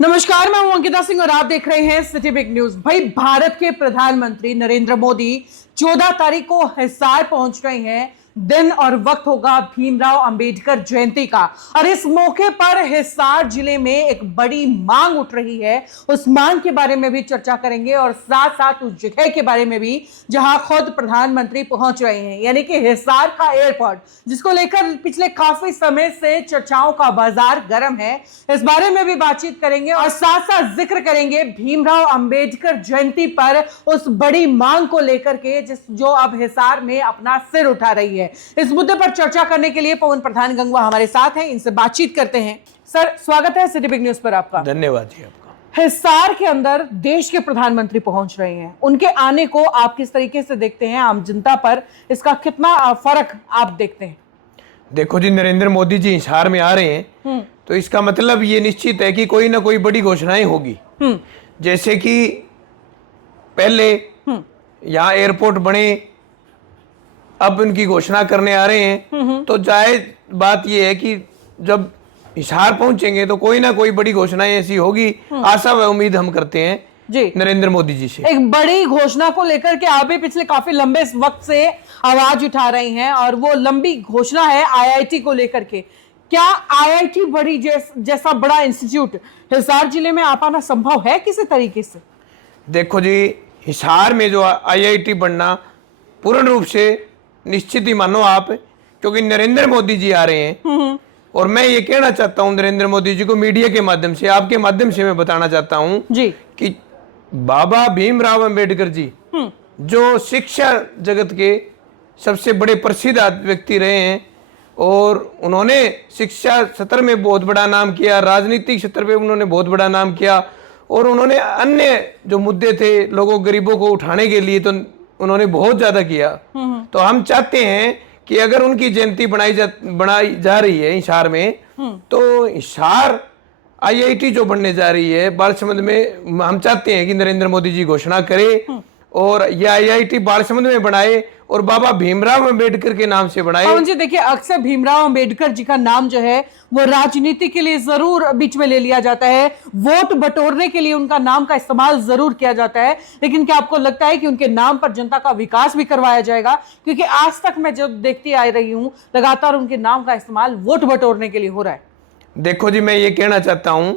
नमस्कार, मैं हूं अंकिता सिंह और आप देख रहे हैं सिटी बिग न्यूज। भाई, भारत के प्रधानमंत्री नरेंद्र मोदी 14 तारीख को हिसार पहुंच रहे हैं। दिन और वक्त होगा भीमराव अंबेडकर जयंती का, और इस मौके पर हिसार जिले में एक बड़ी मांग उठ रही है। उस मांग के बारे में भी चर्चा करेंगे और साथ साथ उस जगह के बारे में भी जहां खुद प्रधानमंत्री पहुंच रहे हैं, यानी कि हिसार का एयरपोर्ट, जिसको लेकर पिछले काफी समय से चर्चाओं का बाजार गर्म है। इस बारे में भी बातचीत करेंगे और साथ साथ जिक्र करेंगे भीमराव अंबेडकर जयंती पर उस बड़ी मांग को लेकर के जो अब हिसार में अपना सिर उठा रही है। इस मुद्दे पर चर्चा करने के लिए पवन प्रधान गंगवा हमारे साथ हैं, इनसे बातचीत करते हैं। सर, स्वागत है सिटी बिग न्यूज पर आपका। धन्यवाद जी आपका। हिसार के अंदर देश के प्रधानमंत्री पहुंच रहे हैं, उनके आने को आप किस तरीके से देखते हैं? आम जनता पर इसका कितना फर्क आप देखते हैं? देखो जी, नरेंद्र मोदी जी हिसार में आ रहे हैं तो इसका मतलब ये निश्चित है कि कोई ना कोई बड़ी घोषणाएं होगी। जैसे कि पहले यहाँ एयरपोर्ट बने, अब उनकी घोषणा करने आ रहे हैं, तो जायज बात यह है कि जब हिसार पहुंचेंगे तो कोई ना कोई बड़ी घोषणाएं ऐसी होगी। आशा व उम्मीद हम करते हैं जी नरेंद्र मोदी जी से। एक बड़ी घोषणा को लेकर के आप भी पिछले काफी लंबे वक्त से आवाज उठा रही हैं, और वो लंबी घोषणा है आईआईटी को लेकर के। क्या आईआईटी बड़ी जैसा बड़ा इंस्टीट्यूट हिसार जिले में आ पाना संभव है किसी तरीके से? देखो जी, हिसार में जो आईआईटी बनना पूर्ण रूप से निश्चित ही मानो आप, क्योंकि नरेंद्र मोदी जी आ रहे हैं। और मैं ये कहना चाहता हूं नरेंद्र मोदी जी को, मीडिया के माध्यम से, आपके माध्यम से मैं बताना चाहता हूं जी कि बाबा भीमराव अंबेडकर जी जो शिक्षा जगत के सबसे बड़े प्रसिद्ध व्यक्ति रहे हैं, और उन्होंने शिक्षा क्षेत्र में बहुत बड़ा नाम किया, राजनीतिक क्षेत्र में उन्होंने बहुत बड़ा नाम किया, और उन्होंने अन्य जो मुद्दे थे लोगों गरीबों को उठाने के लिए तो उन्होंने बहुत ज्यादा किया। तो हम चाहते हैं कि अगर उनकी जयंती बनाई जा रही है हिसार में, तो हिसार आईआईटी जो बनने जा रही है बालसमंद में, हम चाहते हैं कि नरेंद्र मोदी जी घोषणा करे और यह आईआईटी बालसमंद में बनाए और बाबा भीमराव अंबेडकर के नाम से बनाए। जी देखिए, अक्सर भीमराव अंबेडकर जी का नाम जो है वो राजनीति के लिए जरूर बीच में ले लिया जाता है, वोट बटोरने के लिए उनका नाम का इस्तेमाल जरूर किया जाता है, लेकिन क्या आपको लगता है कि उनके नाम पर जनता का विकास भी करवाया जाएगा? क्योंकि आज तक मैं जो देखती आ रही हूं, लगातार उनके नाम का इस्तेमाल वोट बटोरने के लिए हो रहा है। देखो जी, मैं ये कहना चाहता हूं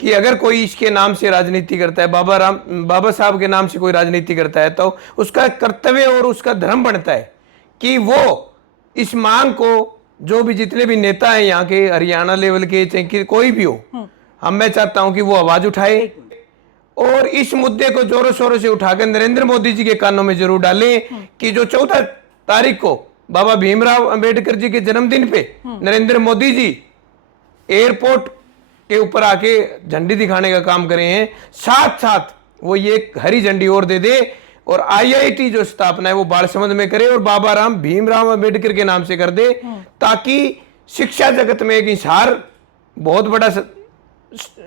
कि अगर कोई इसके नाम से राजनीति करता है, बाबा साहब के नाम से कोई राजनीति करता है, तो उसका कर्तव्य और उसका धर्म बनता है कि वो इस मांग को, जो भी जितने भी नेता हैं यहाँ के, हरियाणा लेवल के, चाहे कोई भी हो, मैं चाहता हूं कि वो आवाज उठाए और इस मुद्दे को जोरों शोरों से उठाकर नरेंद्र मोदी जी के कानों में जरूर डालें कि जो 14 तारीख को बाबा भीमराव अंबेडकर जी के जन्मदिन पे नरेंद्र मोदी जी एयरपोर्ट के ऊपर आके झंडी दिखाने का काम करे हैं, साथ साथ वो ये हरी झंडी और दे दे और आईआईटी जो स्थापना है वो बालसमंद में करे और बाबा भीमराव अंबेडकर के नाम से कर दे, ताकि शिक्षा जगत में एक हिसार बहुत बड़ा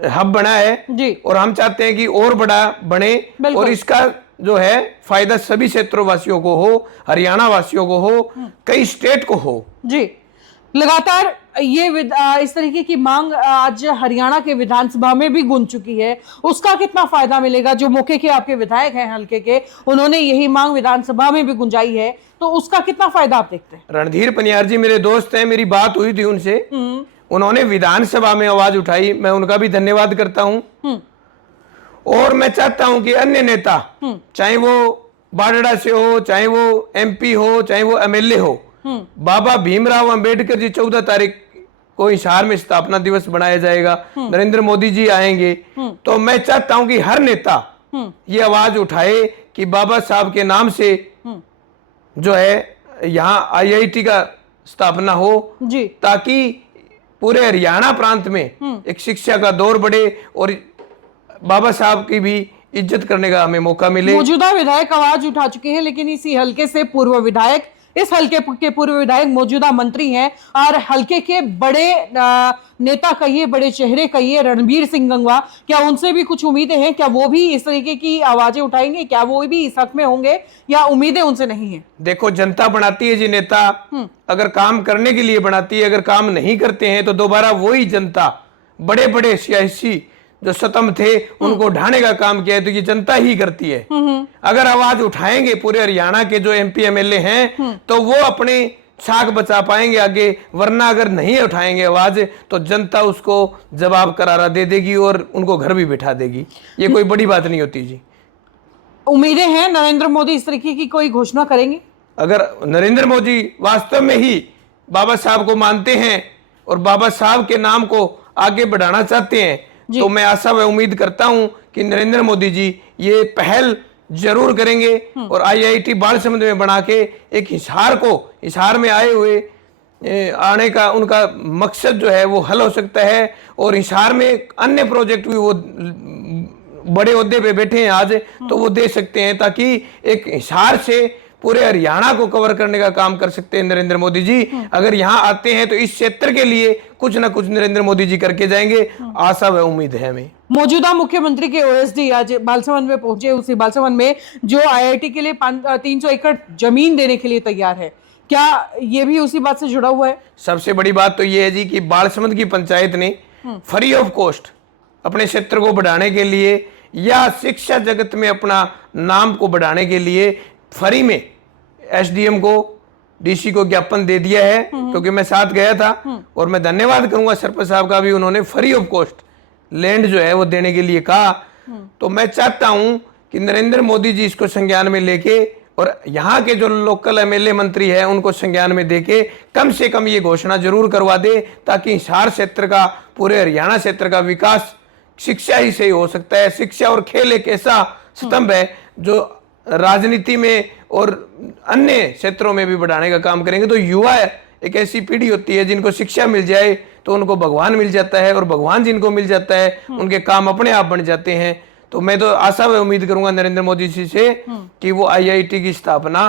हब बना है जी। और हम चाहते हैं कि और बड़ा बने और इसका जो है फायदा सभी क्षेत्रों वासियों को हो, हरियाणा वासियों को हो, कई स्टेट को हो जी। लगातार ये इस तरीके की मांग आज हरियाणा के विधानसभा में भी गूंज चुकी है, उसका कितना फायदा मिलेगा? जो मौके के आपके विधायक हैं हल्के के, उन्होंने यही मांग विधानसभा में भी गुंजाई है, तो उसका कितना फायदा आप देखते हैं? रणधीर पनियार जी मेरे दोस्त हैं, मेरी बात हुई थी उनसे, उन्होंने विधानसभा में आवाज उठाई, मैं उनका भी धन्यवाद करता हूं। और मैं चाहता हूं कि अन्य नेता, चाहे वो बाडड़ा से हो, चाहे वो एमपी हो, चाहे वो एमएलए हो, बाबा भीमराव अंबेडकर जी 14 तारीख को हिसार में स्थापना दिवस बनाया जाएगा, नरेंद्र मोदी जी आएंगे, तो मैं चाहता हूं कि हर नेता ये आवाज उठाए कि बाबा साहब के नाम से जो है यहाँ आईआईटी का स्थापना हो जी, ताकि पूरे हरियाणा प्रांत में एक शिक्षा का दौर बढ़े और बाबा साहब की भी इज्जत करने का हमें मौका मिले। मौजूदा विधायक आवाज उठा चुके हैं, लेकिन इसी हल्के से पूर्व विधायक, इस हल्के के पूर्व विधायक मौजूदा मंत्री हैं और हल्के के बड़े नेता कहिए, बड़े चेहरे कहिए, रणबीर सिंह गंगवा, क्या उनसे भी कुछ उम्मीदें हैं? क्या वो भी इस तरीके की आवाजें उठाएंगे? क्या वो भी इस हक में होंगे या उम्मीदें उनसे नहीं है? देखो, जनता बनाती है जी नेता, अगर काम करने के लिए बनाती है, अगर काम नहीं करते हैं तो दोबारा वही जनता, बड़े बड़े सियासी जो सतम थे उनको ढाने का काम किया है, तो ये जनता ही करती है। अगर आवाज उठाएंगे पूरे हरियाणा के जो MP MLA हैं तो वो अपने छाक बचा पाएंगे आगे, वरना अगर नहीं उठाएंगे आवाज तो जनता उसको जवाब करारा दे देगी और उनको घर भी बिठा देगी। ये कोई बड़ी बात नहीं होती जी। उम्मीदें हैं नरेंद्र मोदी इस तरीके की कोई घोषणा करेंगे? अगर नरेंद्र मोदी वास्तव में ही बाबा साहब को मानते हैं और बाबा साहब के नाम को आगे बढ़ाना चाहते हैं तो मैं आशा व उम्मीद करता हूं कि नरेंद्र मोदी जी ये पहल जरूर करेंगे और IIT बालसमुंद में बना के एक हिसार में आए हुए आने का उनका मकसद जो है वो हल हो सकता है। और हिसार में अन्य प्रोजेक्ट भी वो बड़े ओहदे पे बैठे हैं आज, तो वो दे सकते हैं, ताकि एक हिसार से पूरे हरियाणा को कवर करने का काम कर सकते हैं नरेंद्र मोदी जी। अगर यहाँ आते हैं तो इस क्षेत्र के लिए कुछ ना कुछ नरेंद्र मोदी जी करके जाएंगे, आशा व उम्मीद है हमें। मौजूदा मुख्यमंत्री के OSD आज बालसमंद में पहुंचे, उसी बालसमंद में जो IIT के लिए 300 एकड़ जमीन देने के लिए तैयार है, क्या ये भी उसी बात से जुड़ा हुआ है? सबसे बड़ी बात तो ये है जी कि बालसमंद की पंचायत ने फ्री ऑफ कॉस्ट अपने क्षेत्र को बढ़ाने के लिए या शिक्षा जगत में अपना नाम को बढ़ाने के लिए फ्री में SDM को DC को ज्ञापन दे दिया है, क्योंकि मैं साथ गया था। और मैं धन्यवाद करूंगा सरपंच साहब का भी, उन्होंने फ्री ऑफ कॉस्ट लैंड जो है वो देने के लिए कहा। तो मैं चाहता हूं कि नरेंद्र मोदी जी इसको संज्ञान में लेके और यहाँ के जो लोकल MLA मंत्री है उनको संज्ञान में देके कम से कम ये घोषणा जरूर करवा दे, ताकि हिसार क्षेत्र का, पूरे हरियाणा क्षेत्र का विकास शिक्षा ही से ही हो सकता है। शिक्षा और खेल एक ऐसा स्तंभ है जो राजनीति में और अन्य क्षेत्रों में भी बढ़ाने का काम करेंगे। तो युवा एक ऐसी पीढ़ी होती है जिनको शिक्षा मिल जाए तो उनको भगवान मिल जाता है, और भगवान जिनको मिल जाता है उनके काम अपने आप बन जाते हैं। तो मैं तो आशा व उम्मीद करूंगा नरेंद्र मोदी जी से कि वो IIT की स्थापना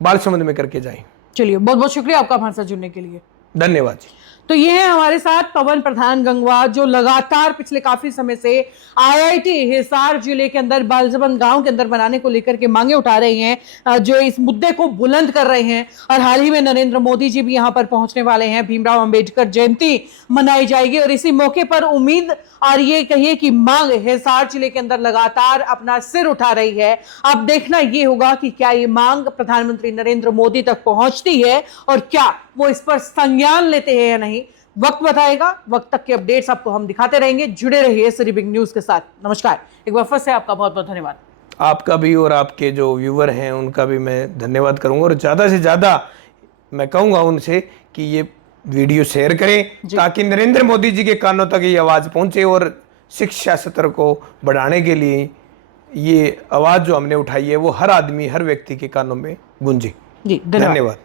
बालसमंद में करके जाएं। चलिए, बहुत बहुत शुक्रिया आपका हमारे साथ जुड़ने के लिए। धन्यवाद जी। तो ये है हमारे साथ पवन प्रधान गंगवा, जो लगातार पिछले काफी समय से IIT हिसार जिले के अंदर बालसमंद गांव के अंदर बनाने को लेकर के मांगे उठा रहे हैं, जो इस मुद्दे को बुलंद कर रहे हैं। और हाल ही में नरेंद्र मोदी जी भी यहां पर पहुंचने वाले हैं, भीमराव अंबेडकर जयंती मनाई जाएगी और इसी मौके पर उम्मीद और ये कहिए कि मांग हिसार जिले के अंदर लगातार अपना सिर उठा रही है। अब देखना ये होगा कि क्या ये मांग प्रधानमंत्री नरेंद्र मोदी तक पहुंचती है और क्या वो इस पर संज्ञान लेते हैं या नहीं, वक्त बताएगा। वक्त तक के अपडेट्स आपको हम दिखाते रहेंगे। जुड़े रहिए सिटी बिग न्यूज के साथ। नमस्कार, एक बार फिर से आपका बहुत बहुत धन्यवाद। आपका भी और आपके जो व्यूअर हैं उनका भी मैं धन्यवाद करूंगा, और ज़्यादा से ज़्यादा मैं कहूँगा उनसे कि ये वीडियो शेयर करें, ताकि नरेंद्र मोदी जी के कानों तक ये आवाज़ पहुँचे और शिक्षा सत्र को बढ़ाने के लिए ये आवाज़ जो हमने उठाई है वो हर आदमी, हर व्यक्ति के कानों में गूंजे। जी, धन्यवाद।